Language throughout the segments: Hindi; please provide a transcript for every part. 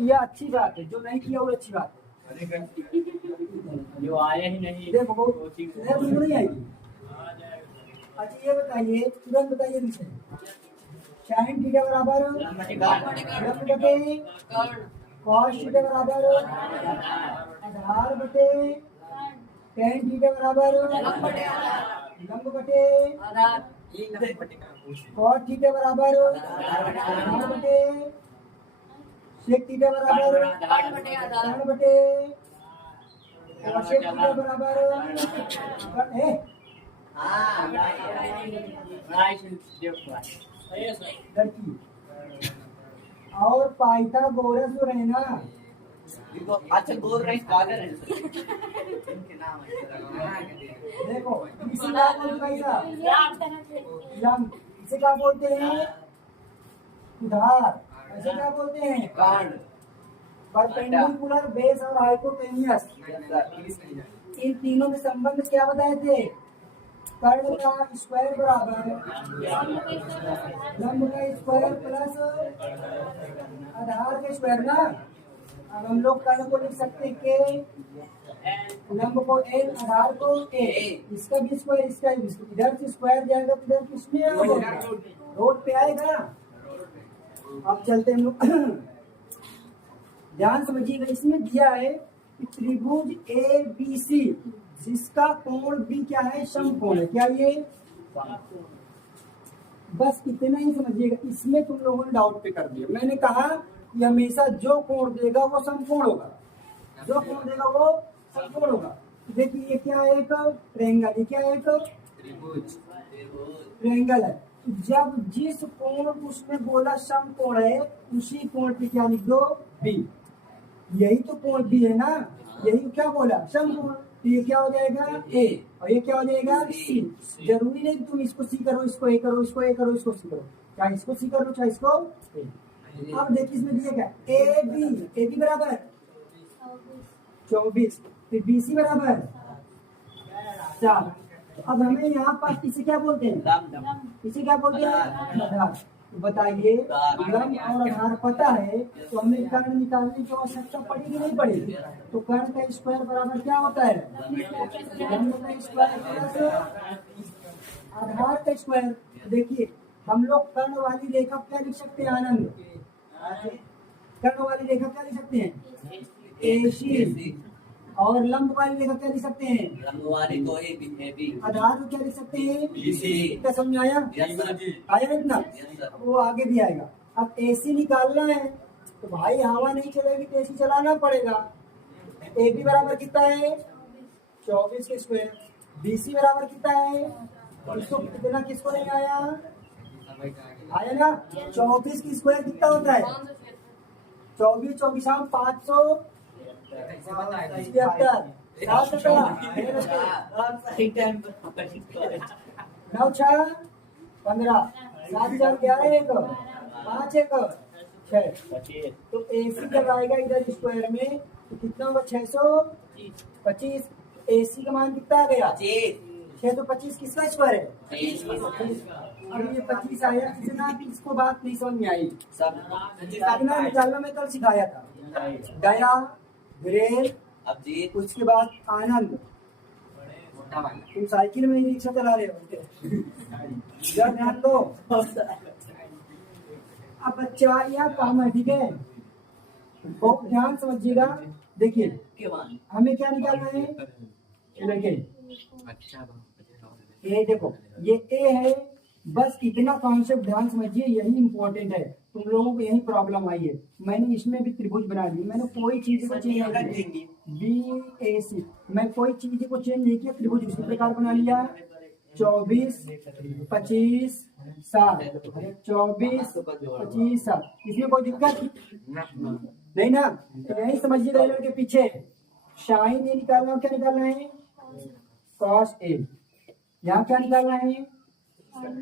किया अच्छी बात है, जो नहीं किया वो अच्छी बात है। जो आया ही नहीं देखो वो तुमको नहीं आएगी। अच्छा ये बताइए, तुरंत बताइए मुझे, साइन थीटा बराबर लंब बटे कॉस थीटा बराबर आधार बटे टेन थीटा बराबर लंब बटे कॉस थीटा बराबर आधार बटे सेक थीटा बराबर टेन बटे कॉसेक थीटा बराबर लड़की और पाइथागोरस जो रहे ना, अच्छा गोल राइस कागर है देखो इसे क्या बोलते हैं लंब, इसे क्या बोलते हैं उधार, इसे क्या बोलते हैं कार्ड परपेंडिकुलर बेस और हाइपोटेनियस। इन तीनों में संबंध क्या बताए थे? कर्ण का स्क्वायर बराबर लंब का स्क्वायर प्लस आधार का स्क्वायर ना। अब हम लोग कर्ण को लिख सकते हैं के, लंब को एन, आधार को ए, इसका भी स्क्वायर, इसका इधर से स्क्वायर जाएगा तो इधर किसमें आएगा? रोड पे आएगा। अब चलते हैं लोग, ध्यान समझिएगा, इसमें दिया है कि त्रिभुज ए बी सी जिसका कोण भी क्या है? समकोण है। क्या ये? बस इतना ही समझिएगा। इसमें तुम लोगों ने डाउट पे कर दिया। मैंने कहा कि हमेशा जो कोण देगा वो समकोण होगा, जो कोण देगा वो समकोण होगा। देखिए ये क्या है? एक ट्रायंगल, ये क्या है? एक ट्रायंगल है। जब जिस कोण उसने बोला समकोण है, उसी कोण पे क्या लिख दो? बी। यही तो कोण बी है ना, यही क्या बोला? समकोण। तो ये क्या हो जाएगा? ए, और ये क्या हो जाएगा? सी। जरूरी नहीं तुम इसको सी करो, इसको ए करो, इसको ए करो, इसको सी करो, चाहे इसको सी करो चाहे इसको ए। अब देखिए इसमें दिया क्या? ए बी बराबर 24, फिर बी सी बराबर 4। अब हमें यहाँ पास इसे क्या बोलते हैं? इसे क्या बोलते हैं? आधार। तो बताइए लंब और आधार पता है तो हमें कर्ण निकालने की आवश्यकता पड़ेगी नहीं पड़ेगी? तो कर्ण का स्क्वायर बराबर क्या होता है? लंब का स्क्वायर प्लस आधार का स्क्वायर। देखिए हम लोग कर्ण वाली रेखा क्या लिख सकते हैं? आनंद, कर्ण वाली रेखा क्या लिख सकते हैं? AC। और लंब वाली रेखा क्या लिख सकते हैं? लंब वाली तो ए बी। आधार को क्या लिख सकते हैं? BC। क्या समझ आया? आया इतना? वो आगे भी आएगा। अब AC निकालना है तो भाई हवा नहीं चलेगी तो AC चलाना पड़ेगा। AB बराबर कितना है? 24 के स्क्वायर। BC बराबर कितना है? इसको कितना, किसको नहीं आया? आया ना? 24 की स्क्वायर कितना होता है? 24 24 500 9 6 15 7 4 11 1 5 1 6। तो AC जब आएगा इधर स्क्वायर में तो कितना होगा? 625। AC का मान कितना आ गया? 625 किसका स्क्वायर है? 25। अब ये 25 आया, इतना भी इसको बात नहीं समझ में आई। इतना निकालना मैं कल सिखाया था। दया, वीरेन, उसके बाद आनंद। तुम साइकिल में ही रिक्शा चला रहे हो, जरा ध्यान दो। अब बच्चा यह काम है, ठीक है? बहुत ध्यान समझिएगा। देखिए हमें क्या निकालना है लड़के? ये देखो ये ए है, बस इतना कॉन्सेप्ट ध्यान समझिए, यही इंपॉर्टेंट है। तुम लोगों को यही प्रॉब्लम आई है। मैंने इसमें भी त्रिभुज बना दी, मैंने कोई चीज को चेंज नहीं की। BAC मैं कोई चीज को चेंज नहीं किया, त्रिभुज इसी प्रकार बना लिया। 24 25 7 24 25 7। इसमें कोई दिक्कत नहीं ना? तो यही समझिए के पीछे साइन ए निकालना, क्या निकालना है? Cos A. यहाँ क्या निकालना है?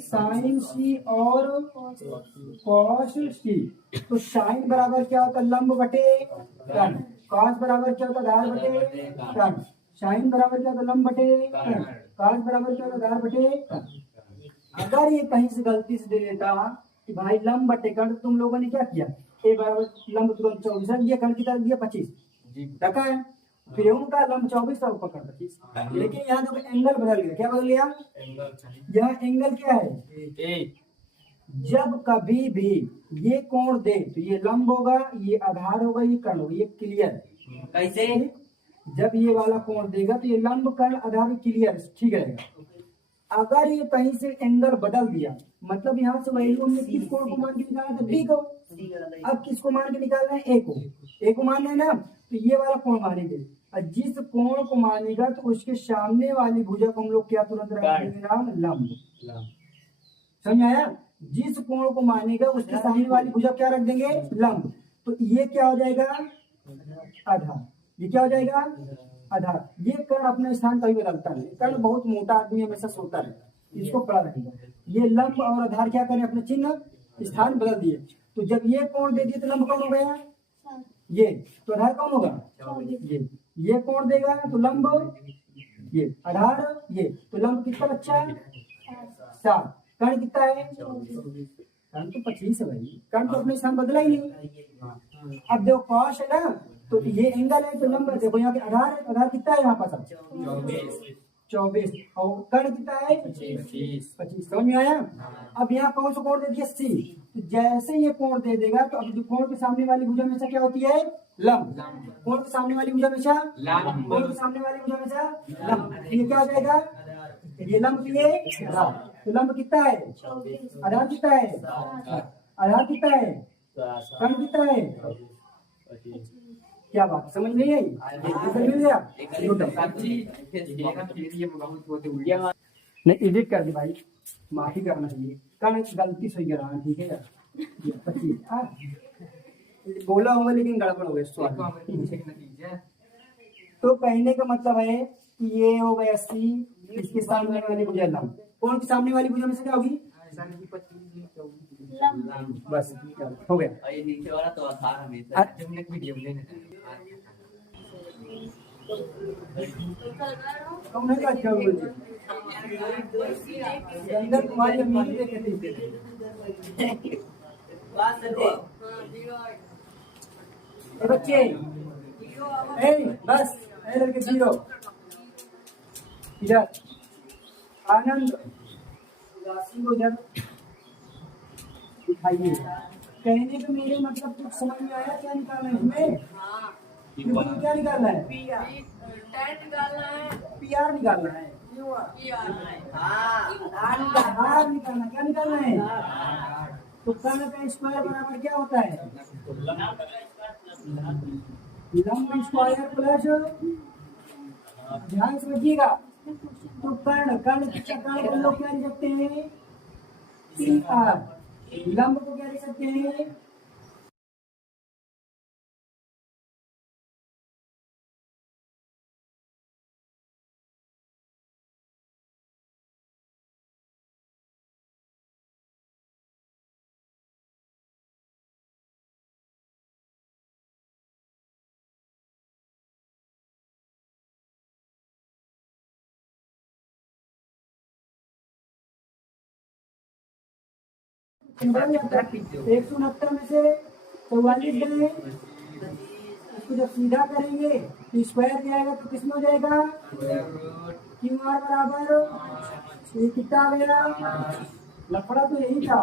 साइन सी और कॉस सी। तो साइन बराबर क्या होता है? लंब बटे कर्ण। कॉस बराबर क्या होता है? आधार बटे कर्ण। साइन बराबर क्या होता है? लंब बटे कर्ण। कॉस बराबर क्या होता है? आधार बटे कर्ण। अगर ये कहीं से गलती से दे देता कि भाई लंब बटे कर्ण, तुम लोगों ने क्या किया? ए बराबर लंब तुरंत 24 है, ये कर्ण की तरफ दिया 25 रखा है, फिर उनका लंब 24 और ऊपर कर्ण 25। लेकिन यहाँ देखो एंगल बदल गया, क्या बदल गया? यहाँ एंगल क्या है? जब कभी भी ये कोण दे तो ये लंब होगा, ये आधार होगा, ये कर्ण होगा, ये क्लियर। कैसे? जब ये वाला कोण देगा तो ये लंब कर्ण आधार क्लियर ठीक रहेगा। अगर ये कहीं से एंगल बदल दिया, मतलब यहाँ से वैल्यू हमने किस कोण को मान के निकाला था? बी को। अब किसको मान के निकालना है? ए को। ए को मानना है ना, तो ये वाला कोण मानेंगे, और जिस कोण को मानेगा तो उसके सामने वाली भुजा को हम लोग क्या तुरंत रख देंगे नाम? लंब। समझ आया? जिस कोण को मानेगा उसके सामने वाली भुजा क्या रख देंगे? लंब। तो ये क्या हो जाएगा? आधार। ये क्या हो जाएगा? आधार। ये कर्ण अपना स्थान कभी बदलता नहीं, कर्ण बहुत मोटा आदमी हमेशा सोता है, इसको पड़ा रहेगा। ये लंब और आधार क्या करें? अपने चिन्ह स्थान बदल दिए। तो जब ये कोण दे दिए तो लंब कौन हो गया? ये। तो आधार कौन होगा? ये कोण देगा तो लंब, ये आधार, ये तो लंब कितना बच्चा है? 7। कर्ण कितना है? कर्ण तो 25 है भाई, कर्ण तो अपने स्थान बदला ही नहीं। अब देखो कॉस है ना, तो ये एंगल है तो लंब देखो यहाँ के आधार है, आधार कितना है यहाँ पर? 24 और कर्ण कितना है? 25। समझ में आया? अब यहाँ कौन सा कोण दे दिया? सी। तो जैसे ये कोण दे देगा तो अब जो कोण के सामने वाली भुजा हमेशा क्या होती है? लंब। कोण के सामने वाली भुजा हमेशा लंब। कोण के सामने वाली भुजा हमेशा लंब। ये क्या हो जाएगा? ये लंब, ये आधार। तो लंब कितना है? आधार कितना है? आधार कितना है? कर्ण कितना है? क्या बात समझ नहीं आई? मिल गया? नहीं एडिट कर दी भाई, माफी करना चाहिए, कर्ण गलती से गिरा, ठीक है? 25 बोला होगा लेकिन गड़बड़ हो गया। तो कहने का मतलब है कि ये हो गया सी, इसके सामने वाली भुजा लंब। कौन की सामने वाली भुजा में से क्या होगी? बस हो गया। और ये नीचे वाला तो आधार हमेशा अंदर तुम्हारी अमीरी देखे बच्चे, बस लड़के 0 इधर आनंद उदासी को जब दिखाइए। कहने का मेरे मतलब कुछ समझ में आया? क्या निकालना है इसमें? क्या निकालना है? PR निकालना है। आधार निकालना। क्या निकालना है? तो कर्ण का स्क्वायर बराबर क्या होता है? लंब स्क्वायर प्लस, ध्यान समझिएगा, तो कर्ण को लोग क्या लिख सकते हैं? PR। लंब को क्या लिख सकते हैं? बन जाता है 169 में से 44 गए, इसको जब सीधा करेंगे तो स्क्वायर जाएगा तो किसमें हो जाएगा? QR बराबर, ये कितना आ गया? लफड़ा तो यही था,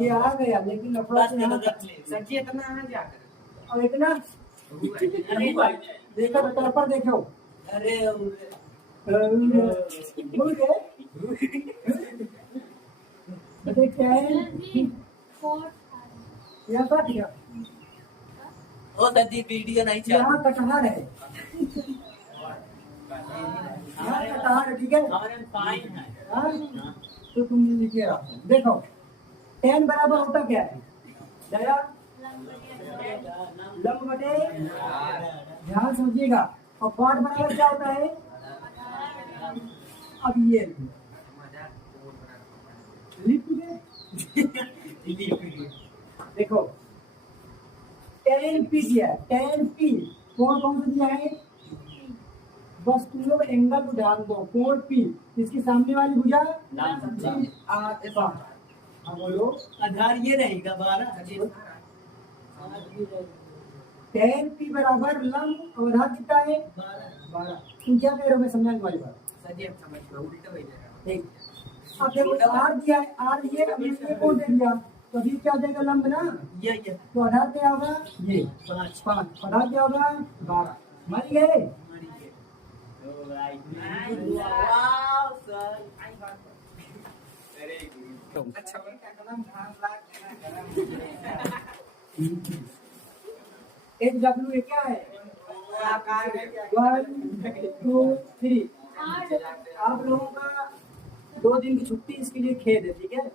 ये आ गया, लेकिन लफड़ा तो यहाँ और इतना देखो बेटा पर देखो, अरे भूल गए बताइए क्या है? यहाँ पर ओ दादी वीडियो नहीं चल यहाँ कटहर है, यहाँ कटहर है, ठीक है? हाँ? तो तुम लिखिए देखो tan बराबर होता क्या है? दया लंब बटे, ध्यान समझिएगा, और कॉट बराबर क्या होता है? अब ये देखो tan P दिया है, tan P कोण कौन सा दिया है? बस तुम लोग एंगल को ध्यान दो, कोण P, इसकी सामने वाली भुजा हाँ बोलो, आधार ये रहेगा 12 10 पी बराबर लंब और आधार कितना है 12। तुम क्या कह रहे हो, मैं समझा तुम्हारी बात। सर जी, अब समझ लो, उल्टा हो जाएगा। ठीक, अब देखो आर दिया है, आर ये अब ये कौन दे दिया, तो अभी क्या देगा लंब ना, ये तो आधार क्या होगा ये 5 5, आधार क्या होगा 12। मान गए। Wow sir. एच डब्ल्यू ये क्या है 1 2 3। आप लोगों का 2 दिन की छुट्टी इसके लिए खेद है, ठीक है।